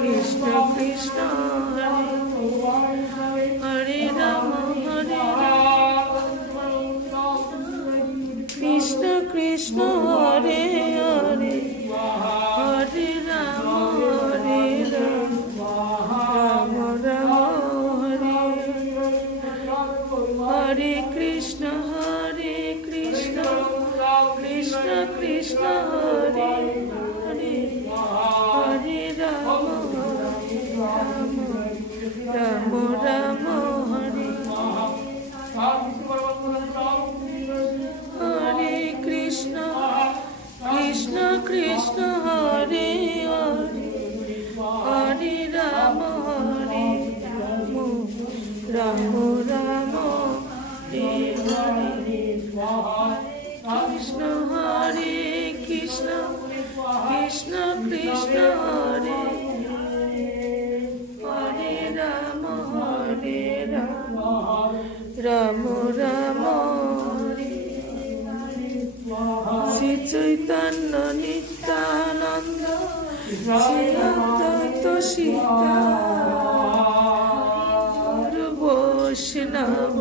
কৃষ্ণ কৃষ্ণ হরে রাম কৃষ্ণ কৃষ্ণ হরে হরে হরে রাম রাম রাম হরে কৃষ্ণ কৃষ্ণ কৃষ্ণ হরে হরে হরে রাম রাম রাম হরে হরে কৃষ্ণ কৃষ্ণ কৃষ্ণ হরে হরে হরে রাম রাম রাম হরে হরে কৃষ্ণ হরে কৃষ্ণ কৃষ্ণ কৃষ্ণ হরে হরে রাম রাম রাম হরে শ্রী চৈতন্য নিত্যানন্দ শ্রী অদ্বৈত সীতা বৈষ্ণব